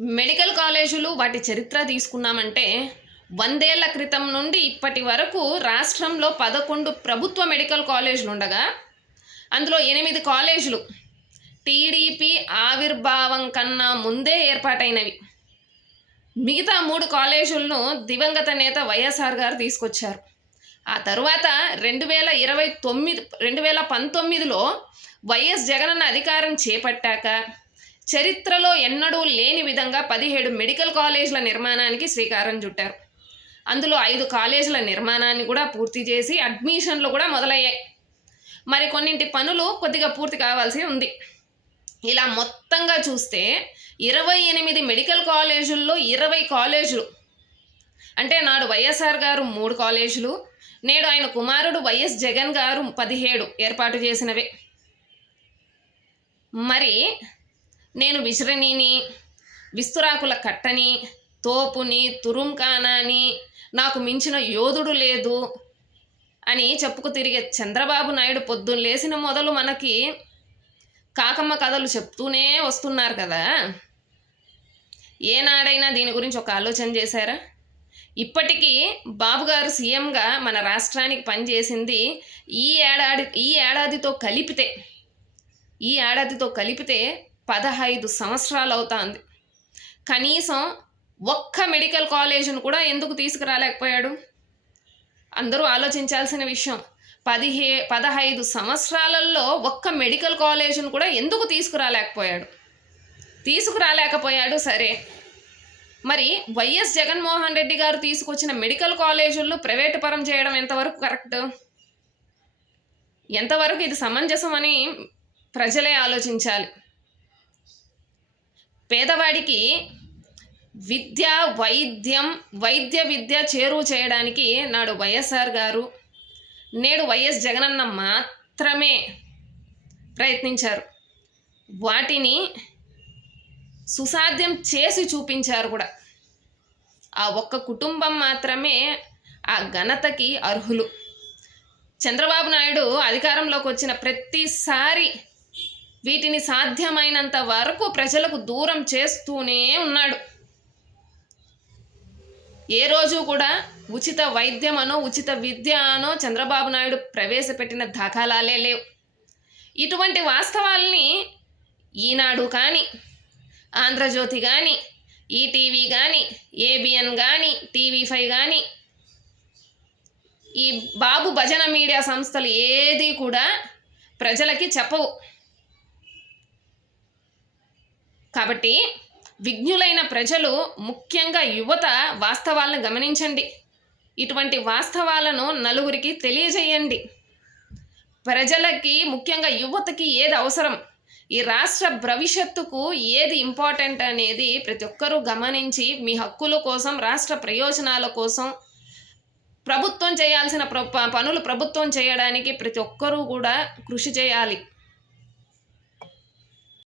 Medical కాలేజీలు వాటి చరిత్ర తీసుకున్నామంటే వందేళ్ళ క్రితం నుండి ఇప్పటి వరకు రాష్ట్రంలో పదకొండు ప్రభుత్వ మెడికల్ కాలేజీలు ఉండగా అందులో ఎనిమిది కాలేజీలు టీడీపీ ఆవిర్భావం కన్నా ముందే ఏర్పాటైనవి. మిగతా మూడు కాలేజీలను దివంగత నేత వైఎస్ఆర్ గారు తీసుకొచ్చారు. ఆ తరువాత రెండు వేల ఇరవై తొమ్మిది రెండు వేల పంతొమ్మిదిలో వైఎస్ జగనన్న అధికారం చేపట్టాక చరిత్రలో ఎన్నడూ లేని విధంగా పదిహేడు మెడికల్ కాలేజీల నిర్మాణానికి శ్రీకారం చుట్టారు. అందులో ఐదు కాలేజీల నిర్మాణాన్ని కూడా పూర్తి చేసి అడ్మిషన్లు కూడా మొదలయ్యాయి. మరి కొన్నింటి పనులు కొద్దిగా పూర్తి కావాల్సి ఉంది. ఇలా మొత్తంగా చూస్తే ఇరవై ఎనిమిది మెడికల్ కాలేజీల్లో ఇరవై కాలేజీలు అంటే నాడు వైఎస్ఆర్ గారు మూడు కాలేజీలు నేడు ఆయన కుమారుడు వైఎస్ జగన్ గారు పదిహేడు ఏర్పాటు చేసినవే. మరి నేను విశ్రణిని విస్తురాకుల కట్టని తోపుని తురుంకానాని నాకు మించిన యోధుడు లేదు అని చెప్పుకు తిరిగే చంద్రబాబు నాయుడు పొద్దున్న లేసిన మొదలు మనకి కాకమ్మ కథలు చెప్తూనే వస్తున్నారు కదా. ఏనాడైనా దీని గురించి ఒక ఆలోచన చేశారా? ఇప్పటికీ బాబు గారు సీఎంగా మన రాష్ట్రానికి పనిచేసింది ఈ ఏడాది ఈ ఏడాదితో కలిపితే ఈ ఏడాదితో కలిపితే పదహైదు సంవత్సరాలు అవుతుంది కనీసం ఒక్క మెడికల్ కాలేజీని కూడా ఎందుకు తీసుకురాలేకపోయాడు? అందరూ ఆలోచించాల్సిన విషయం. పదిహే పదహైదు సంవత్సరాలలో ఒక్క మెడికల్ కాలేజీని కూడా ఎందుకు తీసుకురాలేకపోయాడు? తీసుకురాలేకపోయాడు సరే. మరి వైఎస్ జగన్మోహన్ రెడ్డి గారు తీసుకొచ్చిన మెడికల్ కాలేజీల్లో ప్రైవేటు పరం చేయడం ఎంతవరకు కరెక్ట్? ఎంతవరకు ఇది సమంజసం అని ప్రజలే ఆలోచించాలి. పేదవాడికి విద్య వైద్యం వైద్య విద్య చేరువ చేయడానికి నాడు వైఎస్ఆర్ గారు నేడు వైఎస్ జగనన్న మాత్రమే ప్రయత్నించారు. వాటిని సుసాధ్యం చేసి చూపించారు కూడా. ఆ ఒక్క కుటుంబం మాత్రమే ఆ ఘనతకి అర్హులు. చంద్రబాబు నాయుడు అధికారంలోకి వచ్చిన ప్రతిసారి వీటిని సాధ్యమైనంత వరకు ప్రజలకు దూరం చేస్తూనే ఉన్నాడు. ఏ రోజు కూడా ఉచిత వైద్యం అనో ఉచిత విద్య అనో చంద్రబాబు నాయుడు ప్రవేశపెట్టిన దాఖలాలే లేవు. ఇటువంటి వాస్తవాల్ని ఈనాడు కానీ ఆంధ్రజ్యోతి కానీ ఈటీవీ కానీ ఏబిఎన్ కానీ టీవీ ఫైవ్ కానీ ఈ బాబు భజన మీడియా సంస్థలు ఏది కూడా ప్రజలకి చెప్పవు. కాబట్టి విజ్ఞులైన ప్రజలు ముఖ్యంగా యువత వాస్తవాలను గమనించండి. ఇటువంటి వాస్తవాలను నలుగురికి తెలియజేయండి. ప్రజలకి ముఖ్యంగా యువతకి ఏది అవసరం? ఈ రాష్ట్ర భవిష్యత్తుకు ఏది ఇంపార్టెంట్ అనేది ప్రతి ఒక్కరూ గమనించి మీ హక్కుల కోసం రాష్ట్ర ప్రయోజనాల కోసం ప్రభుత్వం చేయాల్సిన ప్ర పనులు ప్రభుత్వం చేయడానికి ప్రతి ఒక్కరూ కూడా కృషి చేయాలి.